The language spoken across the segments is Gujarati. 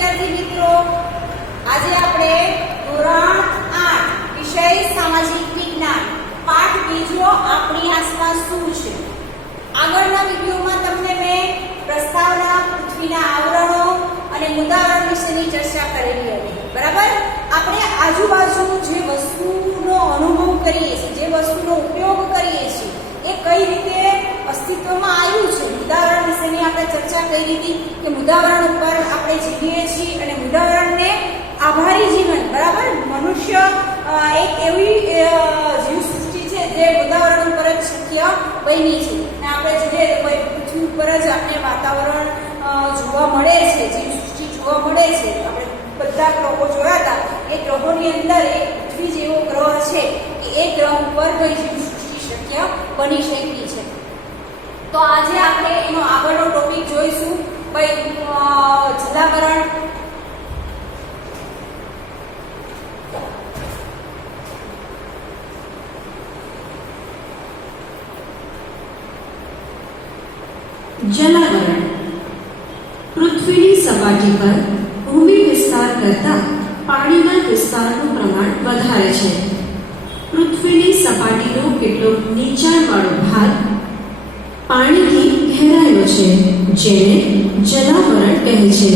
વિદ્યાર્થી મિત્રો, આજે આપણે ધોરણ 8 વિષય સામાજિક વિજ્ઞાન પાઠ બીજો આપણી આસપાસ શું છે. આગળના વિડિયોમાં તમને મેં પ્રસ્તાવના, પૃથ્વીના આવરણો અને મુદ્દાવરણ વિશેની ચર્ચા કરેલી હતી. બરાબર, આપણે આજુબાજુ જે વસ્તુનો અનુભવ કરીએ છીએ, જે વસ્તુનો ઉપયોગ કરીએ છીએ, એ કઈ રીતે અસ્તિત્વમાં આવ્યું છે. મુદ્દાવરણ વિશેની આપણે ચર્ચા કરી હતી કે મુદ્દાવરણ ઉપર આપણે જીવીએ છીએ અને મુદ્દાવરણને આભારી જીવન, બરાબર, મનુષ્ય એક એવી જીવસૃષ્ટિ છે જે મુદ્દાવરણ ઉપર જ શક્ય બની છે. અને આપણે જે પૃથ્વી ઉપર જ આપણે વાતાવરણ જોવા મળે છે, જીવસૃષ્ટિ જોવા મળે છે. આપણે બધા ગ્રહો જોયા હતા. એ ગ્રહોની અંદર એક પૃથ્વી જેવો ગ્રહ છે કે એ ગ્રહ ઉપર કઈ જીવસૃષ્ટિ શક્ય બની શકી છે. તો આજે આપણે એનો આગળનો ટોપિક જોઈશું. જલાવરણ. જલાવરણ પૃથ્વીની સપાટી પર ભૂમિ વિસ્તાર કરતાં પાણીના વિસ્તારનું પ્રમાણ વધારે છે. પૃથ્વીની સપાટીનો કેટલોક નીચાણવાળો ભાગ પાણીથી ઘેરાયેલો છે, જેને જલાવરણ કહે છે.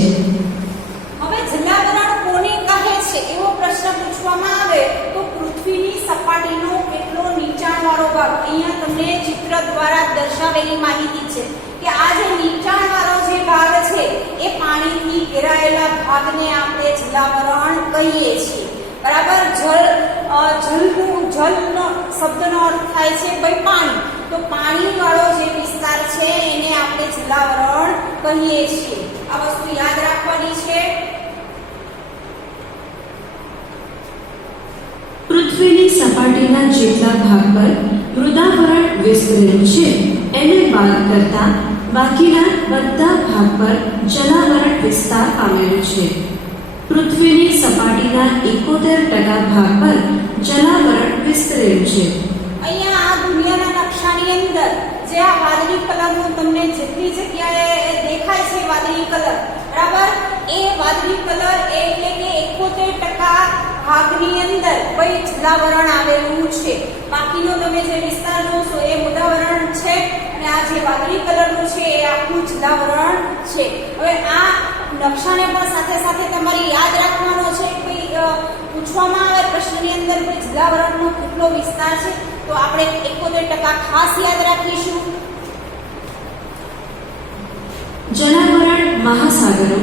હવે જલાવરણ કોને કહે છે એવો પ્રશ્ન પૂછવામાં આવે તો પૃથ્વીની સપાટીનો કેટલો નીચાણવાળો ભાગ, અહીંયા તમને ચિત્ર દ્વારા દર્શાવેલી માહિતી છે કે આ જે નીચાણવાળો જે ભાગ છે એ પાણીથી ઘેરાયેલા ભાગને આપણે જલાવરણ કહીએ છીએ. બરાબર, જલનો શબ્દનો અર્થ થાય છે પાણી. તો પાણીવાળો જે વિસ્તાર છે એને આપણે જલાવરણ કહીએ છીએ. આ વસ્તુ યાદ રાખવાની છે. પૃથ્વીની સપાટીના જેટલા ભાગ પર મૃદાવરણ વિસ્તરેલું છે એને બાદ કરતા બાકીના બધા ભાગ પર જલાવરણ વિસ્તાર પામેલું છે. પૃથ્વીની સપાટીના 71% ભાગ પર જલાવરણ વિસ્તરેલું છે. અહીંયા આ દુનિયાના નકશાની અંદર જે આ વાદળી કલરનું તમને જેટલી જગ્યાએ દેખાય છે વાદળી કલર, બરાબર, એ વાદળી કલર એટલે કે 71% ભાગની અંદર કઈ જલાવરણ આવેલું છે. બાકીનો તમે જે વિસ્તાર જોશો એ મુદ્દાવરણ છે અને આ જે વાદળી કલરનું છે એ આખું જલાવરણ છે. હવે આ નકશાને પણ સાથે સાથે તમારે યાદ રાખવાનો છે. પૂછવામાં આવે પ્રશ્નની અંદર કે જલાવરણનો કેટલો વિસ્તાર છે, તો આપણે 71% ખાસ યાદ રાખીશું. જલાવરણ મહાસાગરો,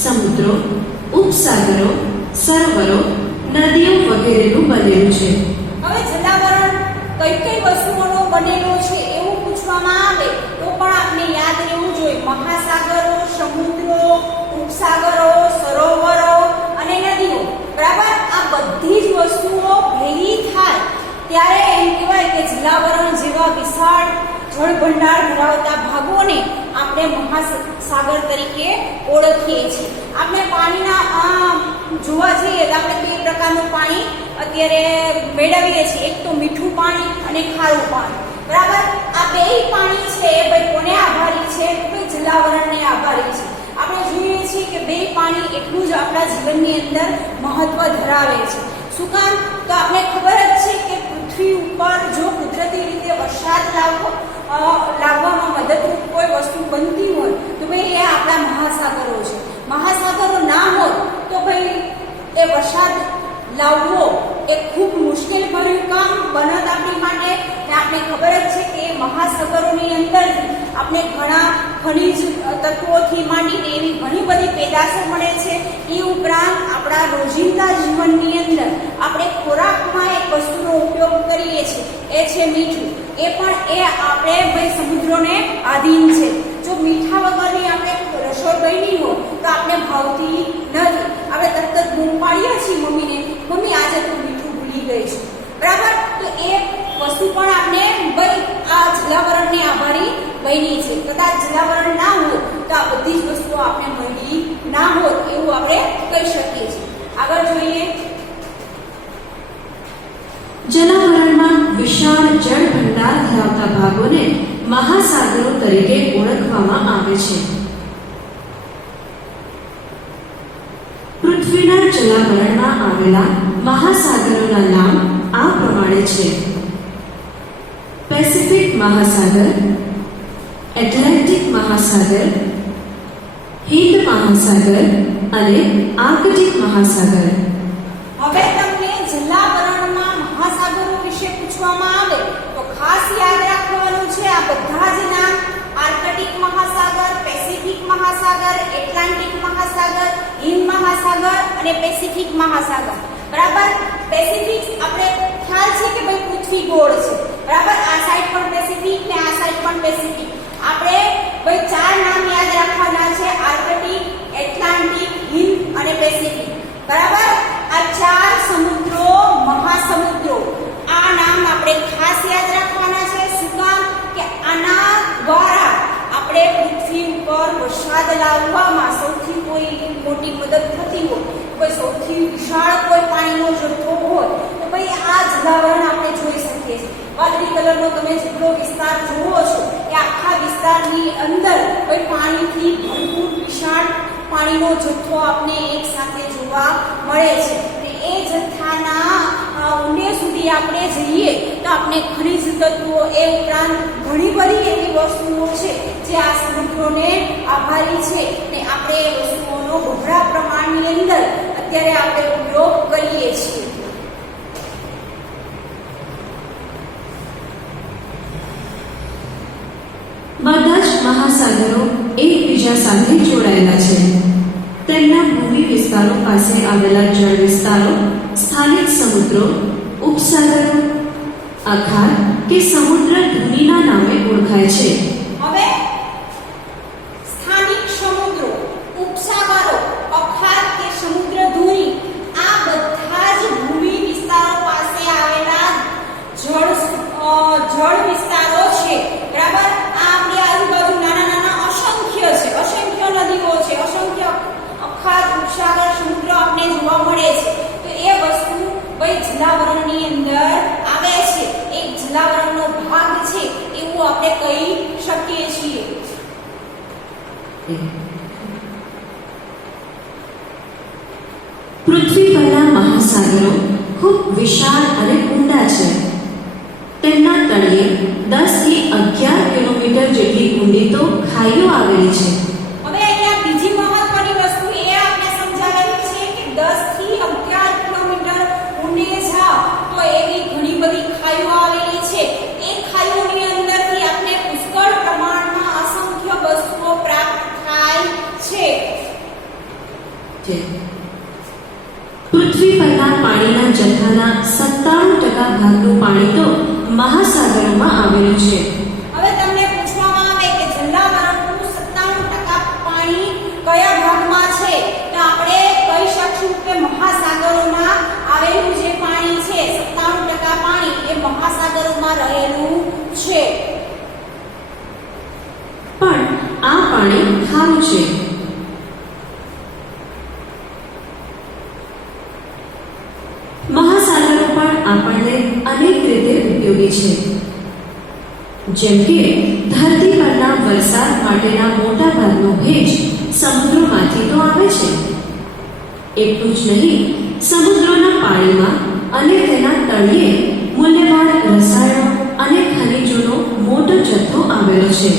સમુદ્રો, ઉપસાગરો, સરોવરો, નદીઓ વગેરેનું બનેલું છે. હવે જલાવરણ કઈ કઈ વસ્તુઓનો બનેલો છે એવું પૂછવામાં આવે તો પણ આપણે યાદ રહેવું જોઈએ. મહાસાગરો, સમુદ્રો, ઉપસાગરો, સરોવરો અને નદીઓ, બરાબર, આ બધી જ વસ્તુઓ ભેગી થાય ત્યારે એમ કહેવાય કે જલાવરણ જેવા વિશાળ જળભંડાર ધરાવતા ભાગોને આપણે મહાસાગર તરીકે ઓળખીએ છીએ. આપણે પાણીના જોવા જઈએ તો આપણે 2 પ્રકારનું પાણી અત્યારે મેળવીએ છીએ. એક તો મીઠું પાણી અને ખારું પાણી. બરાબર, આ બેય પાણી છે એ કોને આભારી છે? જલાવરણને આભારી છે. આપણે જોઈએ છીએ કે બે પાણી એટલું જ આપણા જીવનની અંદર મહત્વ ધરાવે છે. શું કામ? તો આપણે ખબર જ છે કે પૃથ્વી ઉપર જો કુદરતી રીતે વરસાદ લાવવામાં મદદરૂપ કોઈ વસ્તુ બનતી હોય તો ભાઈ એ આપણા મહાસાગરો છે. મહાસાગરો ના હોત તો ભાઈ એ વરસાદ લાવવો એ ખૂબ મુશ્કેલ ભર્યું કામ બનત આપણી માટે. આપણે ખબર જ છે કે મહાસાગરોની અંદર આપણે ઘણા ખનિજ તત્વોથી માંડીને એવી ઘણી બધી પેદાશો મળે છે. એ ઉપરાંત આપણા રોજિંદા જીવનની અંદર આપણે ખોરાકમાં એક વસ્તુનો ઉપયોગ કરીએ છીએ, એ છે મીઠું. એ પણ આપણે ભાઈ સમુદ્રોને આધીન છે. જો મીઠા વગરની આપણે રસોઈ બની હોય તો આપણે ભાવતી નથી. આપણે તરત જ બૂમ પાડીએ છીએ મમ્મીને, મમ્મી આજે તો મીઠું ભૂલી ગઈ છે. બરાબર, તો એ વસ્તુ પણ આપણે ભાઈ આ જલાવરણને આભારી બની છે. કદાચ જલાવરણ ના હોય તો આ બધી જ વસ્તુઓ આપણે મળી ના હોત એવું આપણે કહી શકીએ છીએ. આગળ જોઈએ. જલાવરણમાં વિશાળ જળ ભંડાર ધરાવતા ભાગોને મહાસાગરો તરીકે ઓળખવામાં આવે છે. પૃથ્વીના જલાવરણમાં આવેલા મહાસાગરોના નામ આ પ્રમાણે છે: પેસિફિક મહાસાગર, એટલાન્ટિક મહાસાગર, હિંદ મહાસાગર અને આર્કટિક મહાસાગર. હવે તમને જલાવરણમાં મહાસાગરો વિશે પૂછવામાં આવે તો ખાસ યાદ રાખવાનું છે આ બધા જ નામ: આર્કટિક મહાસાગર, પેસિફિક મહાસાગર, એટલાન્ટિક મહાસાગર, હિંદ મહાસાગર અને પેસિફિક મહાસાગર. બરાબર? પેસિફિક આપણે ખ્યાલ છે કે ભાઈ પૃથ્વી ગોળ છે. બરાબર? આ સાઈડ પણ પેસિફિક ને આ સાઈડ પણ પેસિફિક. આપણે ભાઈ ચાર નામ યાદ રાખવાના છે: આર્કટિક, એટલાન્ટિક, હિંદ અને પેસિફિક. બરાબર? આ ચાર સમુદ્રો, મહાસમુદ્રો, આ નામ આપણે ખાસ યાદ રાખવાના છે. શું કામ? કે આના દ્વારા આપણે પૃથ્વી ઉપર વરસાદ લાવવામાં સૌથી કોઈ મોટી મદદ થતી હોય, કોઈ સૌથી વિશાળ કોઈ પાણીનો જથ્થો હોય તો ભાઈ આ જલાવરણ આપણે જોઈ શકીએ છીએ. વાદળી કલરનો તમે જેટલો વિસ્તાર જુઓ છો એ આખા વિસ્તારની અંદર કોઈ પાણીથી ભરપૂર વિશાળ પાણીનો જથ્થો આપણે એક સાથે જોવા મળે છે. એ જથ્થાના ઊંડે સુધી આપણે જઈએ તો આપણે ખનિજ તત્વો એ ઉપરાંત ઘણી બધી એવી વસ્તુઓ છે જે આ સમુદ્રોને આભારી છે ને આપણે એ વસ્તુઓનો બહોળા પ્રમાણની અંદર અત્યારે આપણે ઉપયોગ કરીએ છીએ. બધા જ મહાસાગરો એકબીજા સાથે જોડાયેલા છે. તેમના ભૂમિ વિસ્તારો પાસે આવેલા જળ વિસ્તારો સ્થાનિક સમુદ્રો, ઉપસાગરો, અખાત કે સમુદ્ર ધુનીના નામે ઓળખાય છે. હવે સ્થાનિક સમુદ્રો, ઉપસાગરો, અખાત કે સમુદ્ર ધુની આ બધા જ ભૂમિ વિસ્તારો પાસે આવેલા જળ વિસ્તારો છે. બરાબર? આ આપણી આજુબાજુ નાના નાના અસંખ્ય છે, અસંખ્ય નદીઓ છે, અસંખ્ય અખાત, ઉપસાગર, સમુદ્ર આપણે જોવા મળે છે. તો એ વસ્તુ ભાઈ જલાવરણની અંદર આવે છે, એક જલાવરણનો ભાગ છે એવું આપણે કહી શકીએ છીએ. પૃથ્વી પરના મહાસાગરો ખૂબ વિશાળ અને ઊંડા છે. તેમના તળિયે 10 થી 11 કિલોમીટર જેટલી ઊંડી તો ખાઈઓ આવેલી છે. હવે અહીંયા બીજી મહત્વની વસ્તુ એ આપણે સમજાવેલી છે કે 10 થી 11 કિલોમીટર ઊંડે જાઓ તો એવી ઘણી બધી ખાઈઓ આવેલી છે. એ ખાઈઓની અંદરથી આપણે પુષ્કળ પ્રમાણમાં અસંખ્ય વસ્તુઓ પ્રાપ્ત થાય છે. પૃથ્વી પરના પાણીના જથ્થાના 97% ભાગનું પાણી તો મહાસાગરોમાં આવેલું છે. હવે તમને પૂછવામાં આવે કે જલાવરણનું 97% પાણી કયા ભાગમાં છે તો આપણે કહી શકશું કે મહાસાગરોમાં આવેલું જે પાણી છે 97% પાણી એ મહાસાગરોમાં રહેલું છે. પણ આ પાણી ખારું છે. મહાસાગરો પણ આપણને અનેક રીતે ઉપયોગી છે. જેમ કે ધરતી પરના વરસાદ માટેના મોટા ભાગનો ભેજ સમુદ્રોમાંથી તો આવે છે. એટલું જ નહીં, સમુદ્રના પાણીમાં અને તેના તળિયે મૂલ્યવાન રસાયણો અને ખનિજોનો મોટો જથ્થો આવેલો છે.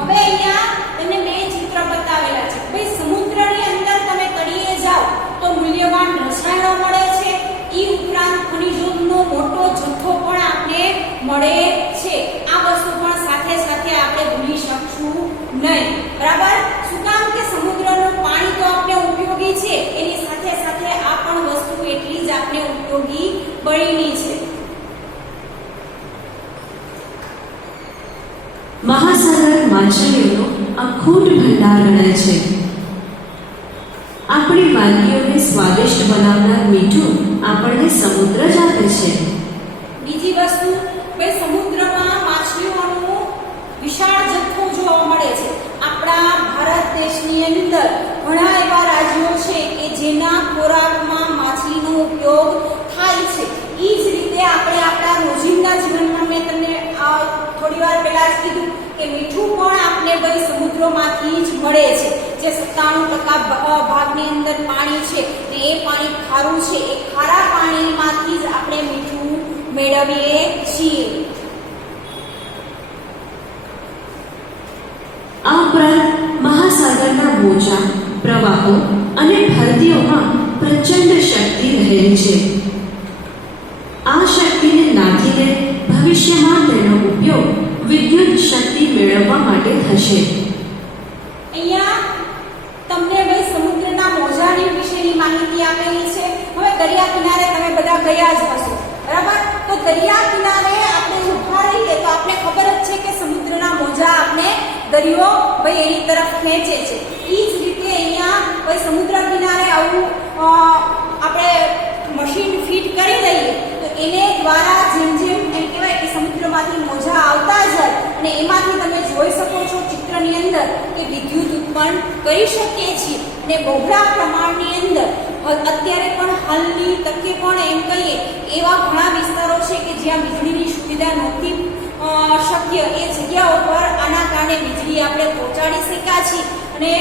હવે અહીંયા તમને બે ચિત્ર બતાવેલા છે. ભાઈ સમુદ્રની અંદર તમે તળિયે જાઓ તો મૂલ્યવાન રસાયણો મળે છે. એ ઉપરાંત ખનિજોનો મોટો જથ્થો પણ આપણે મળે છે. આ વસ્તુ પણ સાથે સાથે આપણે ભૂલી શકશું નહીં. બરાબર? શું કામ? કે સમુદ્રનું પાણી તો આપણે ઉપયોગી છે, એની સાથે સાથે આ પણ વસ્તુ એટલી જ આપણે ઉપયોગી બનીની છે. મહાસાગર માછલીઓનો અખૂટ ભંડાર ગણાય છે. આપણી વાનગીઓને સ્વાદિષ્ટ બનાવનાર મીઠું આપણને સમુદ્ર જ આપે છે. બીજી વસ્તુ, ભાઈ સમુદ્રમાં માછલીઓનો વિશાળ જથ્થો જોવા મળે છે. આપણા ભારત દેશની અંદર ઘણા એવા રાજ્યો છે કે જેના ખોરાકમાં માછલીનો ઉપયોગ થાય છે. એ જ રીતે આપણે આપણા રોજિંદા જીવનમાં મેં તમને થોડી વાર પહેલા જ કીધું કે મીઠું પણ આપણે ભાઈ સમુદ્રમાંથી જ મળે છે. જે 97% ભાગની અંદર પાણી છે ને એ પાણી ખારું છે, એ ખારા પાણીમાંથી જ આપણે મીઠું મેળવીએ છીએ. આ ઉપરાંત મહાસાગરના મોજા, પ્રવાહો અને ભરતીઓમાં પ્રચંડ શક્તિ રહેલી છે. આ શક્તિને નાથીને ભવિષ્યમાં તેનો ઉપયોગ વિદ્યુત શક્તિ મેળવવા માટે થશે. અહીંયા તમને ભાઈ સમુદ્રના મોજાની વિશેની માહિતી આપેલી છે. હવે દરિયા કિનારે તમે બધા ગયા જ હશો, બરાબર? તો દરિયા કિનારે આપણે ઊભા રહીએ તો આપણે ખબર જ છે કે સમુદ્રના મોજા આપણે દરિયો ભાઈ એની તરફ ખેંચે છે. એ જ રીતે અહીંયા ભાઈ સમુદ્ર કિનારે આવું આપણે મશીન ફિટ કરી દઈએ તો એને દ્વારા જેમ જેમ એમ કહેવાય કે સમુદ્રમાંથી મોજા આવતા જાય અને એમાંથી તમે જોઈ શકો છો ચિત્રની અંદર કે વિદ્યુત ઉત્પન્ન કરી શકીએ છીએ. અને બહોળા પ્રમાણની અંદર અત્યારે પણ હાલની તકે પણ એમ કહીએ એવા ઘણા વિસ્તારો છે કે જ્યાં વીજળીની સુવિધા નહોતી શક્ય, એ જગ્યાઓ પર આના કારણે વીજળી આપણે પહોંચાડી શક્યા છીએ અને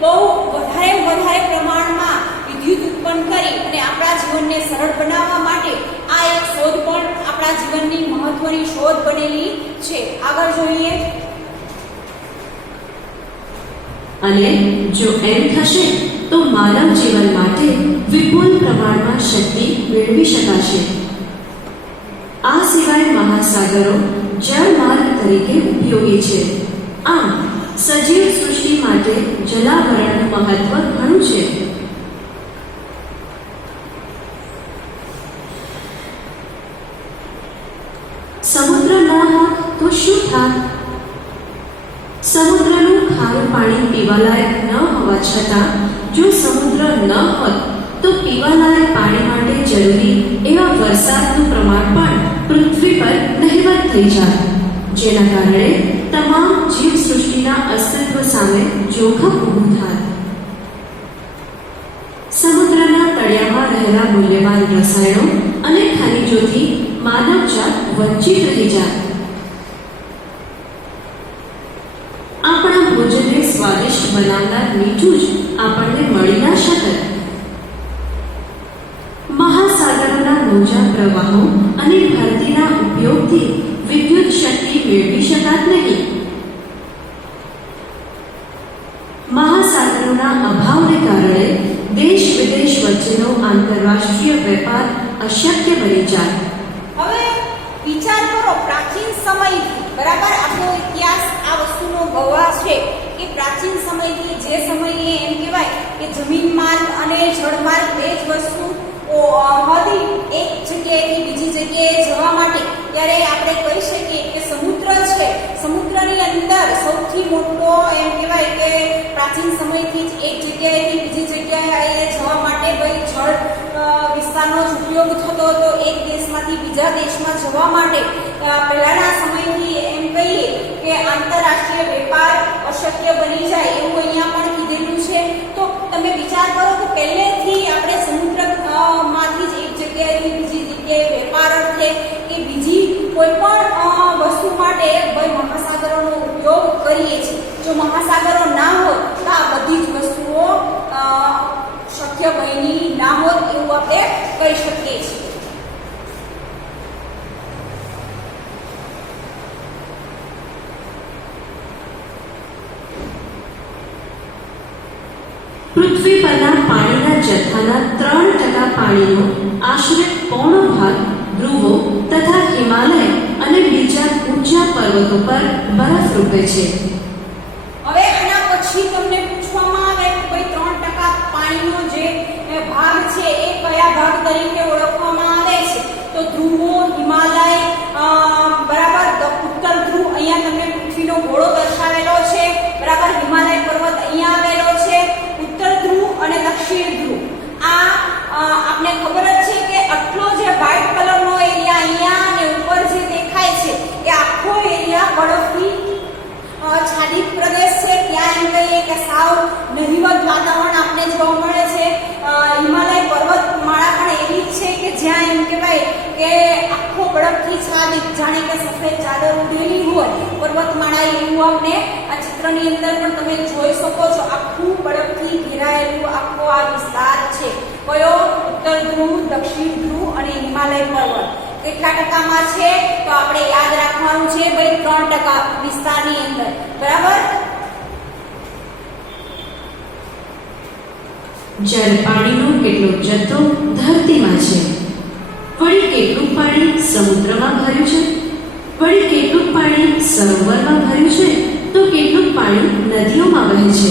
બહુ વધારે પ્રમાણમાં વિદ્યુત ઉત્પન્ન કરી અને આપણા જીવનને સરળ બનાવવા માટે આ એક શોધ પણ આપણા જીવનની મહત્વની શોધ બનેલી છે. આગળ જોઈએ. અને જો એમ થશે તો માનવ જીવન માટે વિપુલ પ્રમાણમાં શક્તિ મેળવી શકાશે. આ સિવાય મહાસાગરો જળમાર્ગ તરીકે ઉપયોગી છે. આમ સજીવ સૃષ્ટિ માટે જલાવરણનું મહત્વ ઘણું છે. સમુદ્ર ન હોત તો શું થાત? સમુદ્રનું ખારું પાણી પીવાલાયક ન હોવા છતાં જો સમુદ્ર ન હોત તો પીવાલાયક પાણી માટે જરૂરી એવા વરસાદનું પ્રમાણ પણ પૃથ્વી પર નહિવત થઈ જાય, જેના કારણે તમામ જીવસૃષ્ટિના અસ્તિત્વ સામે જોખમ ઊભું થાય. સમુદ્રના તળિયામાં રહેલા મૂલ્યવાન રસાયણો અને ખનિજોથી માનવજાત વંચિત રહી જાય. આપણા ભોજનને સ્વાદિષ્ટ બનાવનાર મીઠું જ આપણને મળી ના શકે. મહાસાગરોના મોજા, પ્રવાહો અને ભરતીના ઉપયોગથી વિદ્યુત શક્તિ મેળવી શકાત નહીં. મહાસાગરોના અભાવને કારણે દેશ વિદેશ વચ્ચેનો આંતરરાષ્ટ્રીય વેપાર અશક્ય બની જાય. હવે વિચાર કરો, પ્રાચીન સમયથી, બરાબર, આપણો ઇતિહાસ આ વસ્તુનો ગવાહ છે કે પ્રાચીન સમયથી જે સમયે એમ કહેવાય કે જમીન માર્ગ અને જળ માર્ગ બે જ વસ્તુ હતી એક જગ્યાએથી બીજી જગ્યાએ જવા માટે, ત્યારે આપણે કહી શકીએ કે સમુદ્ર છે. સમુદ્રની અંદર સૌથી મોટો એમ કહેવાય કે પ્રાચીન સમયથી જ એક જગ્યાએથી બીજી જગ્યાએ જવા માટે ભાઈ જળ વિસ્તારનો જ ઉપયોગ થતો હતો. એક દેશમાંથી બીજા દેશમાં જવા માટે પહેલાના સમયથી એમ કહીએ કે આંતરરાષ્ટ્રીય વેપાર અશક્ય બની જાય એવું અહીંયા પણ કીધેલું છે. તો તમે વિચાર કરો કે પહેલેથી આપણે સમુદ્ર માંથી જ એક જગ્યાએથી બીજી જગ્યાએ વેપાર અર્થે કે બીજી કોઈ પણ વસ્તુ માટે ભાઈ મહાસાગરોનો ઉપયોગ કરીએ છીએ. જો મહાસાગરો ના હોત તો આ બધી જ વસ્તુઓ શક્ય બની ના હોત એવું આપણે કહી શકીએ છીએ. પૃથ્વી પરના પાણીના જથ્થાના 3% પાણીનો આશરે પોણો ભાગ ધ્રુવો તથા હિમાલય અને બીજા ઊંચા પર્વતો પર બરફ રૂપે છે. હવે આના પછી તમને પૂછવામાં આવે કે ભાઈ 3% પાણીનો જે ભાગ છે એ કયા ભાગ તરીકે ઓળખવામાં આવે છે? તો ધ્રુવો, હિમાલય, બરાબર, ઉત્તર ધ્રુવ અહીંયા તમને પૃથ્વીનો ગોળો દર્શાવેલો છે, બરાબર, હિમાલય પર્વત અહીંયા આવેલો છે, ઉત્તર ધ્રુવ અને દક્ષિણ ધ્રુવ. આ આપણે ખબર જ છે કે આટલો જે વ્હાઇટ કલરનો એરિયા અહીંયા અને ઉપર જે દેખાય છે એ આખો એરિયા બરફથી છાદિત પ્રદેશ છે. ત્યાં એમ કહીએ કે સાવ નહિવત વાતાવરણ આપણે જોવા મળે છે. હિમાલય પર્વતમાળા પણ એવી જ છે કે જ્યાં એમ કહેવાય કે આખો બરફથી આચ્છાદિત, જાણે કે સફેદ ચાદર ઉડેલી હોય, પર્વતમાળા, એવું આપણે આ ચિત્રની અંદર પણ તમે જોઈ શકો છો. આખું બરફથી ઘેરાયેલું આખો આ વિસ્તાર છે. કયો? ઉત્તર ધ્રુવ, દક્ષિણ ધ્રુવ અને હિમાલય પર્વત. કેટલા ટકામાં છે? તો આપણે યાદ રાખવાનું છે ભાઈ 3% વિસ્તારની અંદર. બરાબર? જળ પાણીનો કેટલો જથ્થો ધરતીમાં છે? વળી કેટલું પાણી સમુદ્રમાં ભર્યું છે? વળી કેટલું પાણી સરોવરમાં ભર્યું છે? તો કેટલું પાણી નદીઓમાં વહે છે?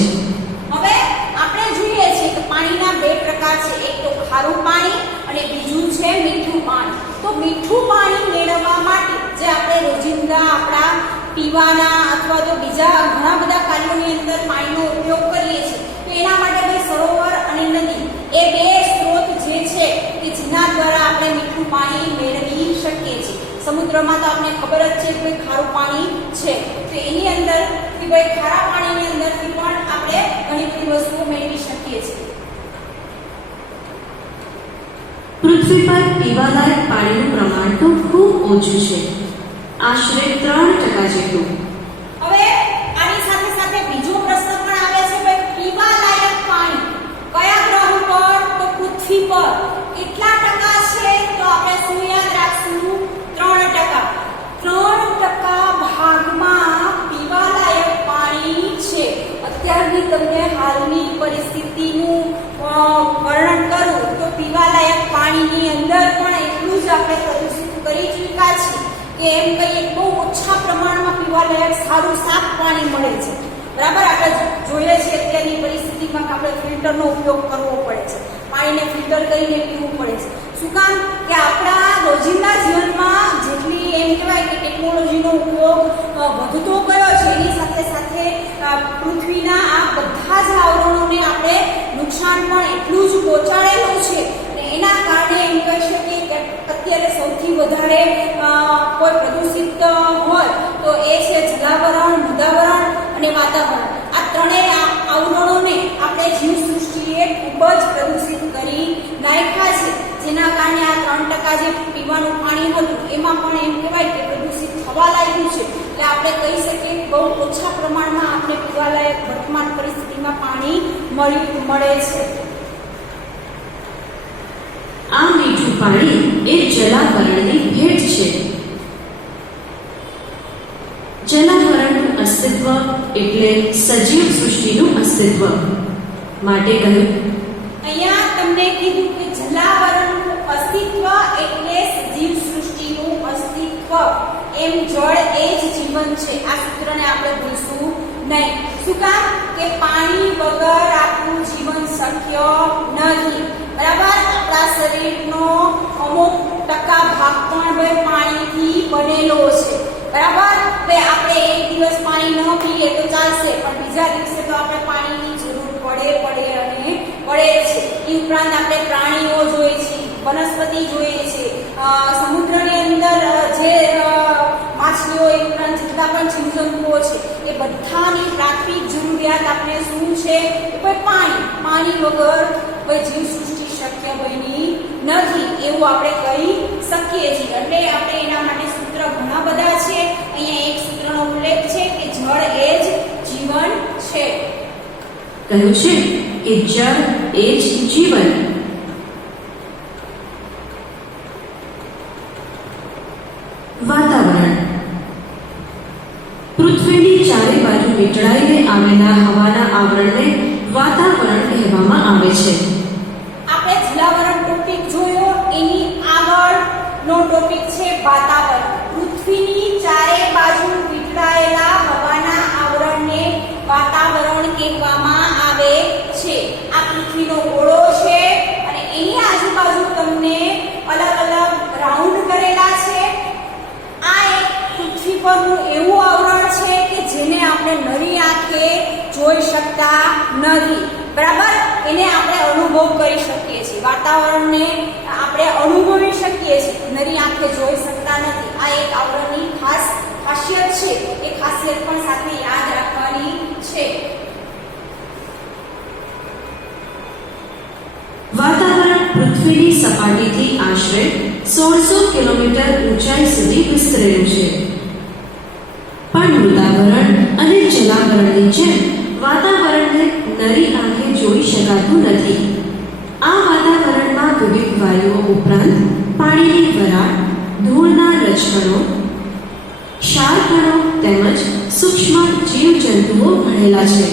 હવે આપણે જોઈએ છીએ કે પાણીના 2 પ્રકાર છે. એક તો ખારું પાણી અને બીજું છે મીઠું પાણી. તો મીઠું પાણી મેળવવા માટે જે આપણે રોજિંદા આપણા પીવાના અથવા તો બીજા ઘણા બધા કાર્યોની અંદર પાણીનો ઉપયોગ કરીએ છીએ, તો એના માટે ભાઈ સરોવર અને નદી એ 2 સ્ત્રોત જે છે કે જેના દ્વારા આપણે મીઠું પાણી મેળવી શકીએ છીએ. સમુદ્રમાં તો આપણે ખબર જ છે કે ભાઈ ખારું પાણી છે, તો એની અંદર ભાઈ ખારા પાણીની અંદરથી પણ આપણે ઘણી બધી વસ્તુઓ મેળવી શકીએ છીએ. પૃથ્વી પર પીવાલાયક પાણીનું પ્રમાણ તો ખૂબ ઓછું છે, આશરે 3% જેટલું. હવે આની સાથે સાથે બીજો પ્રશ્ન પણ આવે છે ભાઈ પીવાલાયક પાણી કયા ગ્રહ પર? તો પૃથ્વી પર. કેટલા ટકા છે? તો આપણે શું યાદ રાખશું? 3%. 3% ભાગમાં પીવાલાયક પાણી છે. અત્યારની તમને હાલની પરિસ્થિતિનું વર્ણન કરું તો પીવાલાયક પાણીની અંદર પણ એટલું જ આપણે પ્રદૂષિત કરી ચૂક્યા છીએ કે એમ કહીએ બહુ ઓછા પ્રમાણમાં પીવાલાયક સારું સાફ પાણી મળે છે. બરાબર? આપણે જોઈએ છીએ અત્યારની પરિસ્થિતિમાં કે આપણે ફિલ્ટરનો ઉપયોગ કરવો પડે છે, પાણીને ફિલ્ટર કરીને પીવું પડે છે. શું કામ? કે આપણા રોજિંદા જીવનમાં જેટલી એમ કહેવાય કે ટેકનોલોજીનો ઉપયોગ વધતો ગયો છે, એની સાથે સાથે પૃથ્વીના આ બધા જ આવરણોને આપણે નુકસાન પણ એટલું જ પહોંચાડેલું છે. અને એના કારણે એમ કહી શકીએ કે અત્યારે સૌથી વધારે કોઈ પ્રદૂષિત હોય તો એ છે જલાવરણ, મૃદાવરણ અને વાતાવરણ. આ ત્રણેય આવરણોને આપણે જીવસૃષ્ટિએ ખૂબ જ પ્રદૂષિત કરી નાખ્યા છે, જેના કારણે આ 3% જે પીવાનું પાણી હતું એમાં પણ એમ કહેવાય કે પ્રદૂષિત થવા લાગ્યું છે. એટલે આપણે કહી શકીએ કે બહુ ઓછા પ્રમાણમાં આપણે પીવાલાયક વર્તમાન પરિસ્થિતિમાં પાણી મળે છે. આ મીઠું પાણી એ જલાવરણની ભેટ છે. જલાવરણનું અસ્તિત્વ એટલે સજીવ સૃષ્ટિનું અસ્તિત્વ. માટે કહ્યું અહીંયા તમને કીધું કે જલાવરણનું અસ્તિત્વ એટલે સજીવ સૃષ્ટિનું અસ્તિત્વ. એમ જળ એ જ જીવન છે. આ સૂત્રને આપણે ભૂલશું નહીં. શું કામ? કે પાણી વગર આપણું જીવન શક્ય નથી. બરાબર? આપણા શરીરનો અમુક ટકા ભાગ પણ ભાઈ પાણીથી બનેલો છે. બરાબર? ભાઈ આપણે એક દિવસ પાણી ન પીએ તો ચાલશે, પણ બીજા દિવસે તો આપણે પાણીની જરૂર પડે છે. એ ઉપરાંત આપણે પ્રાણીઓ જોઈએ છીએ, વનસ્પતિ જોઈએ છીએ, સમુદ્રની અંદર જે માછલીઓ એ ઉપરાંત જેટલા પણ જીવજંતુઓ છે એ બધાની પ્રાથમિક જરૂરિયાત આપણે શું છે? કોઈ પાણી વગર કોઈ જીવસૃષ્ટિ શક્ય બની નથી એવું આપણે કહી શકીએ છીએ. એટલે આપણે એના માટે સૂત્ર ઘણા બધા છે. અહીંયા એક સૂત્રનો ઉલ્લેખ છે કે જળ એ જ જીવન છે. કહ્યું છે કે જળ એ જ જીવન. વાતાવરણ. પૃથ્વીની ચારે બાજુ વીંટળાઈને આવેલા હવાના આવરણને વાતાવરણ કહેવામાં આવે છે. આપણે જલાવરણ ટોપિક જોયો, એની આગળનો ટોપિક છે વાતાવરણ. પૃથ્વીની ચારે બાજુ વીંટળાયેલા હવાના આવરણને વાતાવરણ કહેવામાં આવે છે. આ પૃથ્વીનો ગોળો છે અને એની આજુબાજુ તમને અલગ અલગ રાઉન્ડ કરેલા છે. આ એક પૃથ્વી પરનું એવું આવરણ છે કે જેને આપણે નરી આંખે જોઈ શકતા નથી. બરાબર? એને આપણે અનુભવ કરી શકીએ છીએ. વાતાવરણને આપણે અનુભવી શકીએ છીએ, નરી આંખે જોઈ શકતા નથી. આ એક આવરણની ખાસ ખાસિયત છે. એ ખાસિયત પણ સાથે યાદ રાખવાની છે. વાતાવરણ પૃથ્વીની સપાટીથી આશરે 1600 કિલોમીટર ઊંચાઈ સુધી વિસ્તરેલું છે. પણ મૃદાવરણ અને જલાવરણની જેમ વાતાવરણને નરી આંખે જોઈ શકાતું નથી. આ વાતાવરણમાં વિવિધ વાયુઓ ઉપરાંત પાણીની વરાળ, ધૂળના રજકણો, ક્ષારકણો તેમજ સૂક્ષ્મ જીવજંતુઓ ભળેલા છે.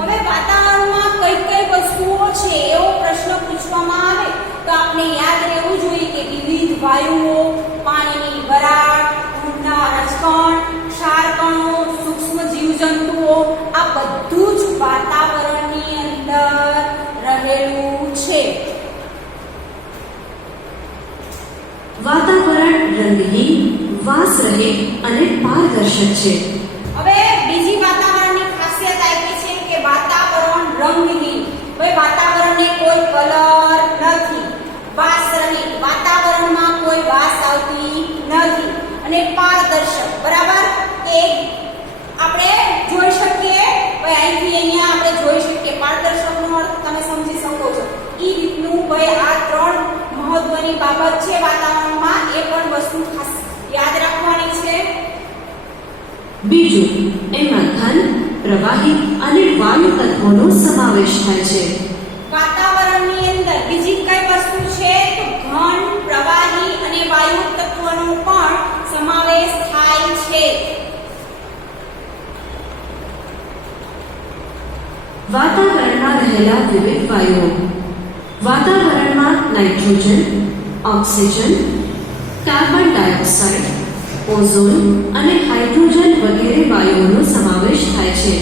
હવે વાતાવરણમાં કઈ કઈ વસ્તુઓ છે એવો પ્રશ્ન પૂછવામાં આવે તો આપણે યાદ રહેવું જોઈએ કે વિવિધ વાયુઓ, પાણીની વરાળ, ધૂળના રજકણ, ક્ષારકણો, સૂક્ષ્મ જીવજંતુઓ આ બધું જ વાતાવરણની અંદર રહેલું છે. વાતાવરણ રંગહીન, વાસરહિત અને પારદર્શક છે. હવે બીજી વાતાવરણની ખાસિયત આપી છે કે વાતાવરણ રંગહીન. હવે વાતાવરણને કોઈ કલર નથી. વાસરહિત, વાતાવરણમાં કોઈ વાસ આવતી નથી. અને પારદર્શક, બરાબર, કે આપણે જોઈ શકીએ, ભાઈ અહીંથી અહીંયા આપણે જોઈ શકીએ. પારદર્શકનો અર્થ તમે સમજી શકો છો. ઈ રીતનું ભાઈ આ ત્રણ મહત્વની બાબત છે વાતાવરણમાં, એ પણ વસ્તુ ખાસ યાદ રાખવાની છે. બીજું, એમાં ઘન, પ્રવાહી અને વાયુ તત્વોનો સમાવેશ થાય છે. વાતાવરણની અંદર બીજી કઈ વસ્તુ છે તો ઘન, પ્રવાહી અને વાયુ તત્વોનો પણ સમાવેશ થાય છે. વાતાવરણમાં રહેલા વિવિધ વાયુઓ. વાતાવરણમાં nitrogen, oxygen, carbon dioxide, ozone અને હાઇડ્રોજન વગેરે વાયુઓનો સમાવેશ થાય છે.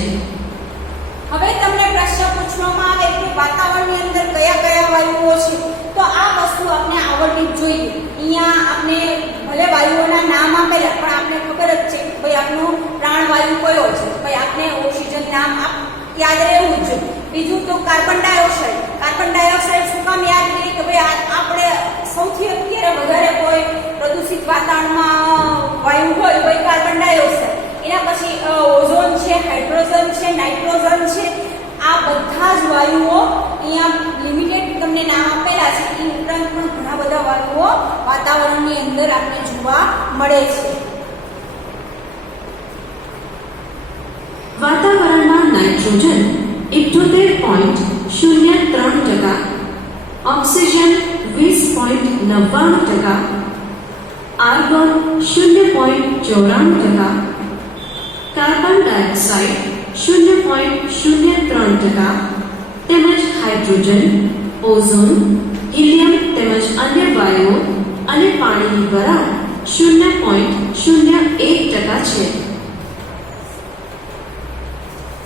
હવે તમને પ્રશ્ન પૂછવામાં આવે કે વાતાવરણની અંદર કયા કયા વાયુઓ છે તો આ વસ્તુ આપણે આવડવી જ જોઈએ. અહીંયા આપણે ભલે વાયુઓના નામ આપેલા પણ આપણે ખબર જ છે કે ભાઈ આપણો પ્રાણવાયુ કયો છે. ભાઈ આપણે ઓક્સિજન નામ યાદ રહેવું જ જોઈએ. બીજું તો કાર્બન ડાયોક્સાઇડ. કાર્બન ડાયોક્સાઇડ શું કામ યાદ કરીએ કે ભાઈ આપણે સૌથી અત્યારે વધારે કોઈ પ્રદૂષિત વાતાવરણમાં વાયુ હોય તો કાર્બન ડાયોક્સાઇડ. એના પછી ઓઝોન છે, હાઇડ્રોજન છે, નાઇટ્રોજન છે. આ બધા જ વાયુઓ અહીંયા લિમિટેડ તમને નામ આપેલા છે. એ ઉપરાંત પણ ઘણા બધા વાયુઓ વાતાવરણની અંદર આપણે જોવા મળે છે. વાતાવરણમાં nitrogen 78.03%, oxygen 20.99%, argon 0.94%, carbon dioxide 0.03% તેમજ હાઇડ્રોજન, ઓઝોન, હિલિયમ તેમજ અન્ય વાયુઓ અને પાણીની વરાળ 0.01% છે.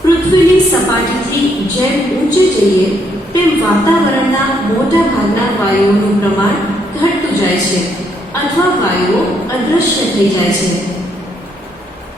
પૃથ્વીની સપાટીથી જેમ ઊંચે જઈએ તેમ વાતાવરણના મોટા ભાગના વાયુઓનું પ્રમાણ ઘટતું જાય છે અથવા વાયુઓ અદૃશ્ય થઈ જાય છે.